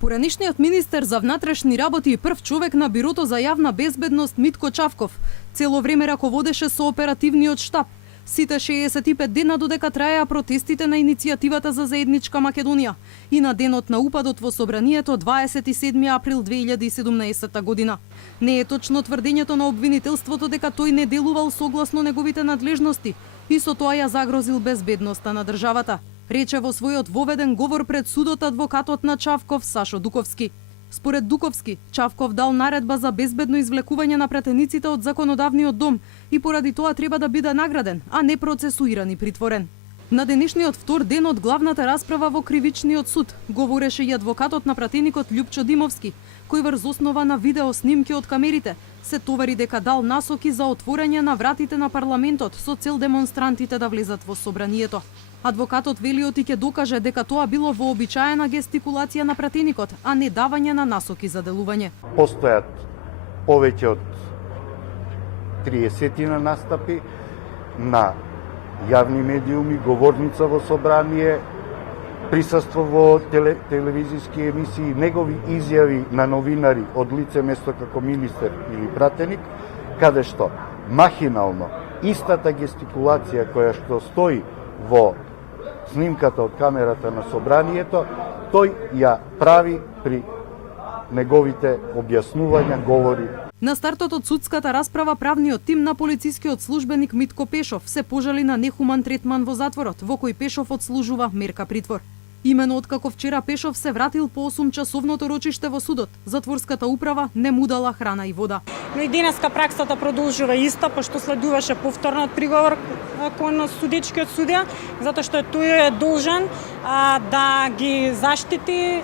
Поранишниот министер за внатрешни работи и прв човек на Бирото за јавна безбедност Митко Чавков цело време раководеше со оперативниот штаб. Сите 65 дена додека траеа протестите на иницијативата за заедничка Македонија и на денот на упадот во собранието 27 април 2017 година. Не е точно тврдењето на обвинителството дека тој не делувал согласно неговите надлежности и со тоа ја загрозил безбедноста на државата, рече во својот воведен говор пред судот адвокатот на Чавков Сашо Дуковски. Според Дуковски, Чавков дал наредба за безбедно извлекување на пратениците од законодавниот дом и поради тоа треба да биде награден, а не процесуиран и притворен. На денешниот втор ден од главната расправа во кривичниот суд говореше и адвокатот на пратеникот Љупчо Димовски, кој врз основа на видео снимки од камерите се товари дека дал насоки за отворање на вратите на парламентот со цел демонстрантите да влезат во собранието. Адвокатот вели оти ќе докаже дека тоа било вообичаена гестикулација на пратеникот, а не давање на насоки за делување. Постојат повеќе од 30 настапи на јавни медиуми, говорница во собрание, присуство во телевизиски емисии, негови изјави на новинари од лице место како министер или пратеник, каде што махинално истата гестикулација која што стои во снимката од камерата на собранието, тој ја прави при неговите објаснувања, говори. На стартот од судската расправа правниот тим на полицискиот службеник Митко Пешов се пожали на нехуман третман во затворот, во кој Пешов одслужува мерка притвор. Имено откако вчера Пешов се вратил по 8-часовното рочиште во судот, затворската управа не му дала храна и вода. Но и денеска праксата продолжува иста, пошто следуваше повторниот приговор кон судечкиот судија, затоа што тој е должен да ги заштити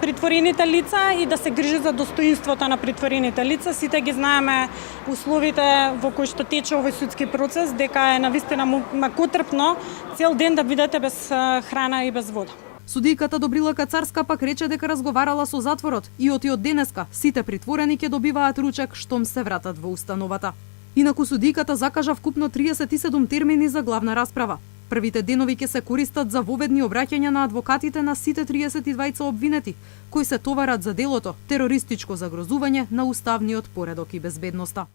притворените лица и да се грижи за достоинството на притворените лица. Сите ги знаеме условите во кои што тече овој судски процес, дека е навистина макотрпно цел ден да бидете без храна и без вода. Судијката Добрила Кацарска пак рече дека разговарала со затворот и оти од денеска сите притворени ќе добиваат ручек штом се вратат во установата. Инаку судијката закажа вкупно 37 термини за главна расправа. Првите денови ќе се користат за воведни обраќања на адвокатите на сите 32 обвинети, кои се товарат за делото терористичко загрозување на уставниот поредок и безбедноста.